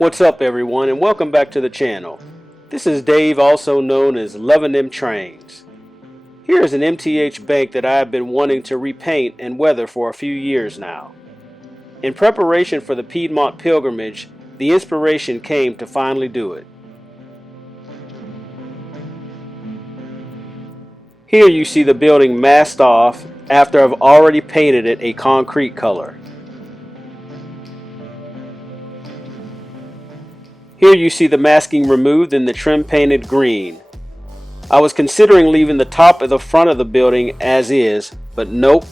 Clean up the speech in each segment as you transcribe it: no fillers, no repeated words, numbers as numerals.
What's up everyone and welcome back to the channel. This is Dave, also known as Loving Them Trains. Here is an MTH bank that I have been wanting to repaint and weather for a few years now. In preparation for the Piedmont pilgrimage, the inspiration came to finally do it. Here you see the building masked off after I've already painted it a concrete color. Here you see the masking removed and the trim painted green. I was considering leaving the top of the front of the building as is, but nope.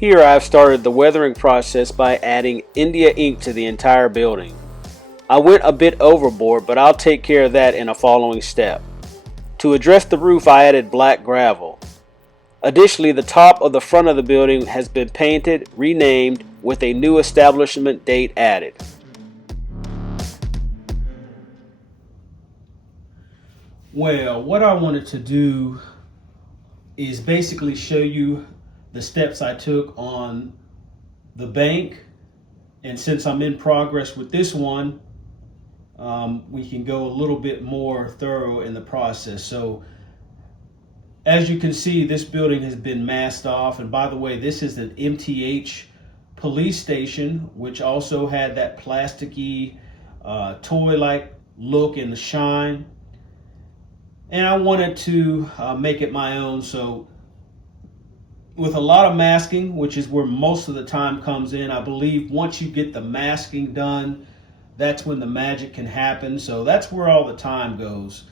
Here I have started the weathering process by adding India ink to the entire building. I went a bit overboard, but I'll take care of that in a following step. To address the roof, I added black gravel. Additionally, the top of the front of the building has been painted, renamed, with a new establishment date added. Well, what I wanted to do is basically show you the steps I took on the bank. And since I'm in progress with this one, we can go a little bit more thorough in the process. So as you can see, this building has been masked off. And by the way, this is an MTH police station, which also had that plasticky toy-like look and the shine. And I wanted to make it my own. So with a lot of masking, which is where most of the time comes in, I believe once you get the masking done, that's when the magic can happen. So that's where all the time goes.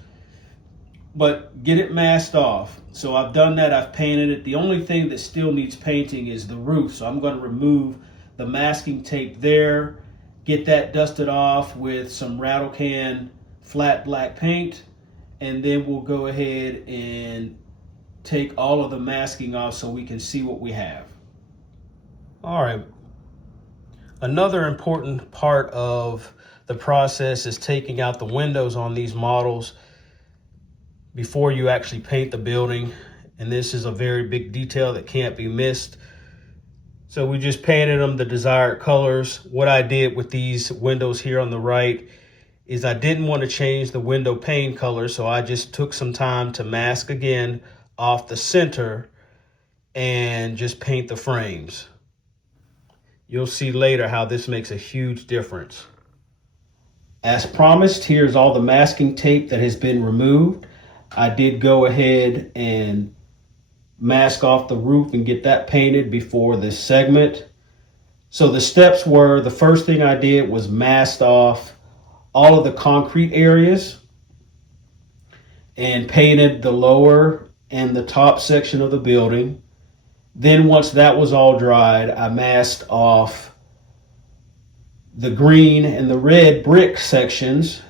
But get it masked off. So I've done that, I've painted it. The only thing that still needs painting is the roof. So I'm going to remove the masking tape there, get that dusted off with some rattle can flat black paint, and then we'll go ahead and take all of the masking off so we can see what we have. All right. Another important part of the process is taking out the windows on these models before you actually paint the building. And this is a very big detail that can't be missed. So we just painted them the desired colors. What I did with these windows here on the right is I didn't want to change the window pane color. So I just took some time to mask again off the center and just paint the frames. You'll see later how this makes a huge difference. As promised, here's all the masking tape that has been removed. I did go ahead and mask off the roof and get that painted before this segment. So the steps were, the first thing I did was masked off all of the concrete areas and painted the lower and the top section of the building. Then once that was all dried, I masked off the green and the red brick sections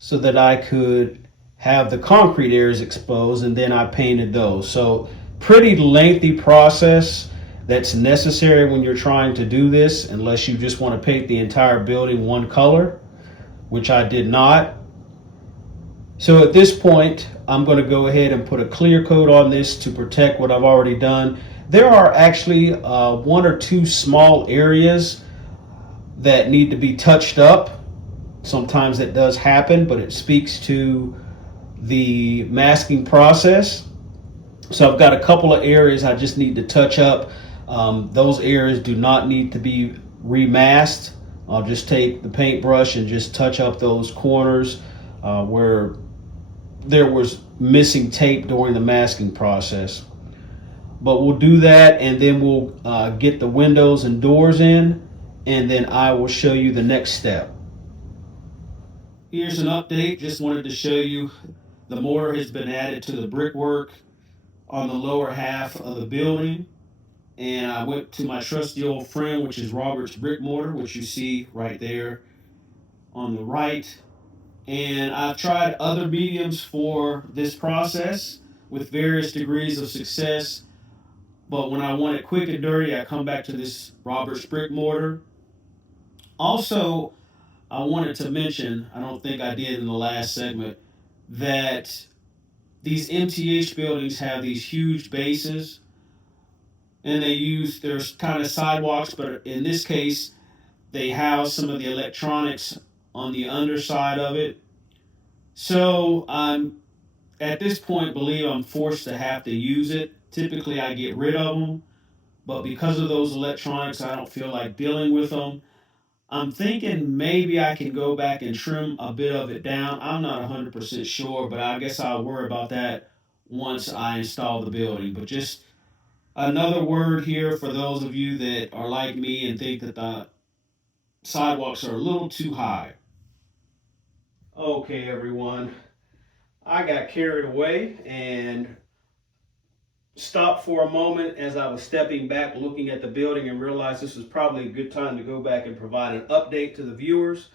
so that I could have the concrete areas exposed, and then I painted those. So pretty lengthy process that's necessary when you're trying to do this, unless you just want to paint the entire building one color, which I did not. So at this point, I'm going to go ahead and put a clear coat on this to protect what I've already done. There are actually one or two small areas that need to be touched up. Sometimes that does happen, but it speaks to the masking process. So I've got a couple of areas I just need to touch up. Those areas do not need to be remasked. I'll just take the paintbrush and just touch up those corners where there was missing tape during the masking process. But we'll do that, and then we'll get the windows and doors in, and then I will show you the next step. Here's an update. Just wanted to show you the mortar has been added to the brickwork on the lower half of the building. And I went to my trusty old friend, which is Robert's brick mortar, which you see right there on the right. And I've tried other mediums for this process with various degrees of success. But when I want it quick and dirty, I come back to this Robert's brick mortar. Also, I wanted to mention, I don't think I did in the last segment, that these MTH buildings have these huge bases. and they use their kind of sidewalks, but in this case, they house some of the electronics on the underside of it. So I'm at this point believe I'm forced to have to use it. Typically, I get rid of them, but because of those electronics, I don't feel like dealing with them. I'm thinking maybe I can go back and trim a bit of it down. I'm not 100% sure, but I guess I'll worry about that once I install the building. But just another word here for those of you that are like me and think that the sidewalks are a little too high. Okay, everyone. I got carried away and stopped for a moment as I was stepping back looking at the building and realized this was probably a good time to go back and provide an update to the viewers.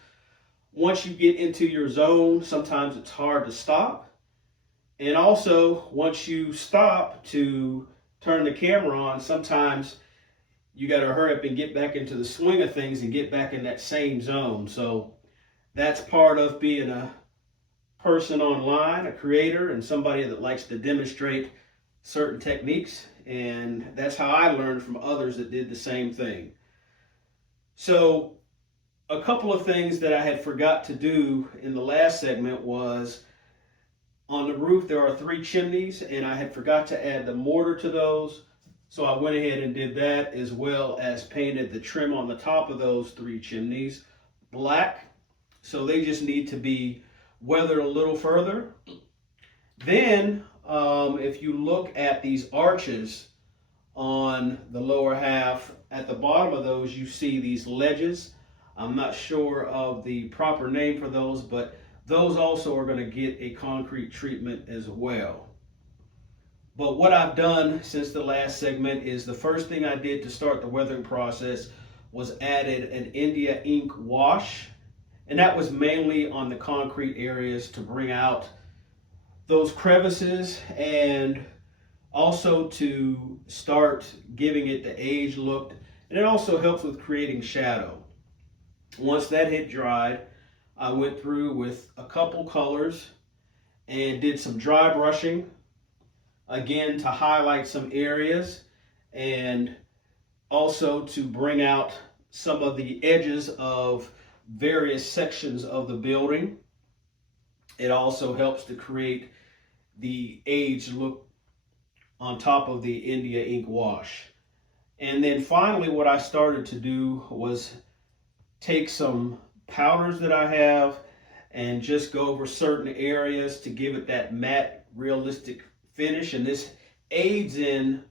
Once you get into your zone, sometimes it's hard to stop. And also, once you stop to turn the camera on, sometimes you got to hurry up and get back into the swing of things and get back in that same zone. So that's part of being a person online, a creator, and somebody that likes to demonstrate certain techniques. And that's how I learned from others that did the same thing. So a couple of things that I had forgot to do in the last segment was on the roof there are 3 chimneys, and I had forgot to add the mortar to those. So I went ahead and did that, as well as painted the trim on the top of those 3 chimneys black. So they just need to be weathered a little further. Then if you look at these arches on the lower half, at the bottom of those you see these ledges. I'm not sure of the proper name for those, but those also are going to get a concrete treatment as well. But what I've done since the last segment is the first thing I did to start the weathering process was added an India ink wash, and that was mainly on the concrete areas to bring out those crevices and also to start giving it the age look, and it also helps with creating shadow. Once that had dried, I went through with a couple colors and did some dry brushing, again to highlight some areas and also to bring out some of the edges of various sections of the building. It also helps to create the aged look on top of the India ink wash. And then finally what I started to do was take some powders that I have and just go over certain areas to give it that matte, realistic finish. And this aids in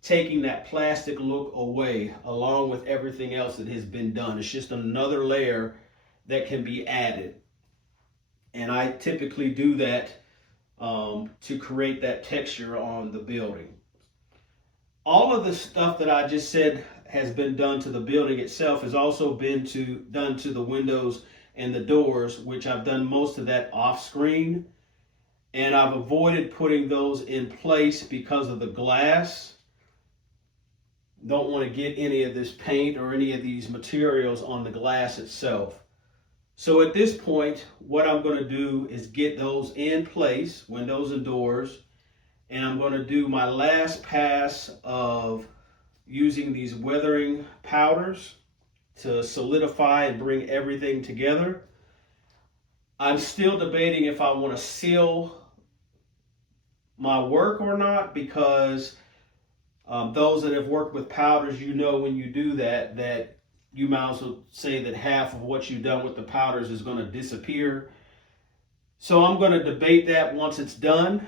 taking that plastic look away, along with everything else that has been done. It's just another layer that can be added. And I typically do that to create that texture on the building. All of the stuff that I just said has been done to the building itself has also been done to the windows and the doors, which I've done most of that off screen. And I've avoided putting those in place because of the glass. Don't want to get any of this paint or any of these materials on the glass itself. So at this point, what I'm going to do is get those in place, windows and doors, and I'm going to do my last pass of using these weathering powders to solidify and bring everything together. I'm still debating if I want to seal my work or not, because those that have worked with powders, you know when you do that, that you might as well say that half of what you've done with the powders is going to disappear. So I'm going to debate that once it's done.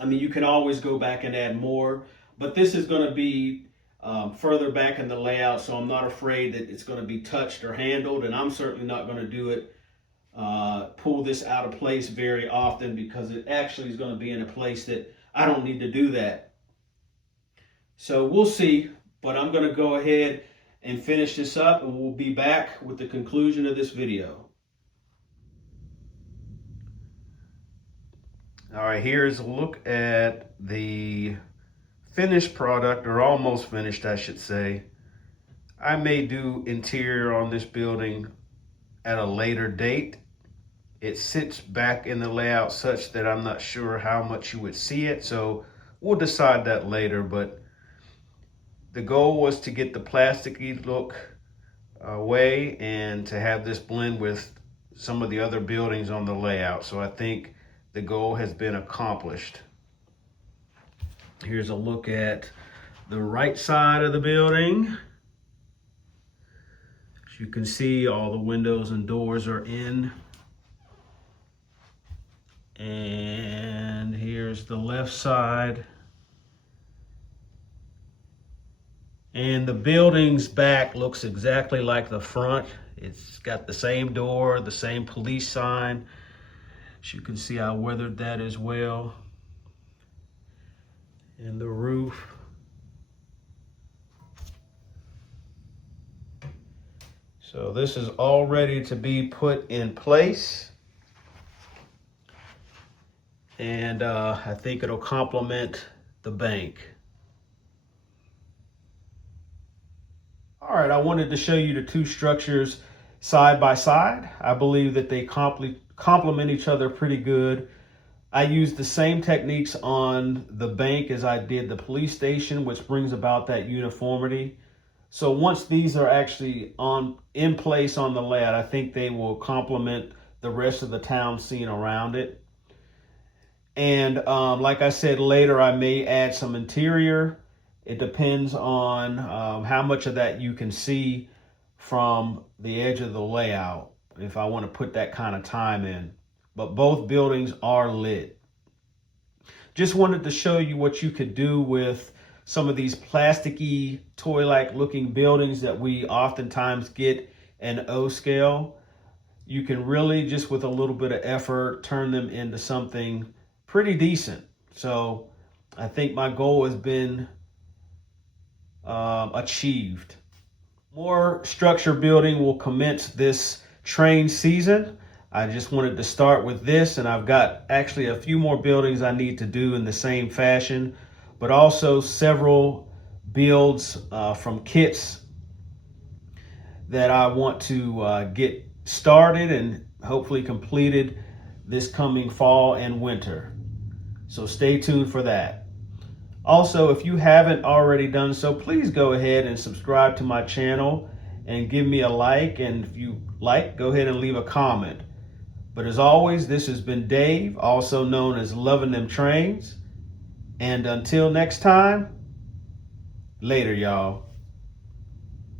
I mean, you can always go back and add more, but this is going to be further back in the layout, so I'm not afraid that it's going to be touched or handled, and I'm certainly not going to do it, pull this out of place very often, because it actually is going to be in a place that I don't need to do that. So we'll see, but I'm going to go ahead and finish this up, and we'll be back with the conclusion of this video. All right, here's a look at the finished product, or almost finished, I should say. I may do interior on this building at a later date. It sits back in the layout such that I'm not sure how much you would see it, so we'll decide that later. But The goal was to get the plasticky look away and to have this blend with some of the other buildings on the layout. So I think the goal has been accomplished. Here's a look at the right side of the building. As you can see, all the windows and doors are in. And here's the left side. And the building's back looks exactly like the front. It's got the same door, the same police sign. As you can see, I weathered that as well. And the roof. So this is all ready to be put in place. And I think it'll complement the bank. All right, I wanted to show you the two structures side by side. I believe that they complement each other pretty good. I used the same techniques on the bank as I did the police station, which brings about that uniformity. So once these are actually in place on the layout, I think they will complement the rest of the town scene around it. And like I said, later I may add some interior. It depends on how much of that you can see from the edge of the layout, if I want to put that kind of time in. But both buildings are lit. Just wanted to show you what you could do with some of these plasticky, toy-like looking buildings that we oftentimes get in O scale. You can really, just with a little bit of effort, turn them into something pretty decent. So I think my goal has been achieved. More structure building will commence this train season. I just wanted to start with this, and I've got actually a few more buildings I need to do in the same fashion, but also several builds from kits that I want to get started and hopefully completed this coming fall and winter. So stay tuned for that. Also, if you haven't already done so, please go ahead and subscribe to my channel and give me a like. And if you like, go ahead and leave a comment. But as always, this has been Dave, also known as Loving Them Trains. And until next time, later, y'all.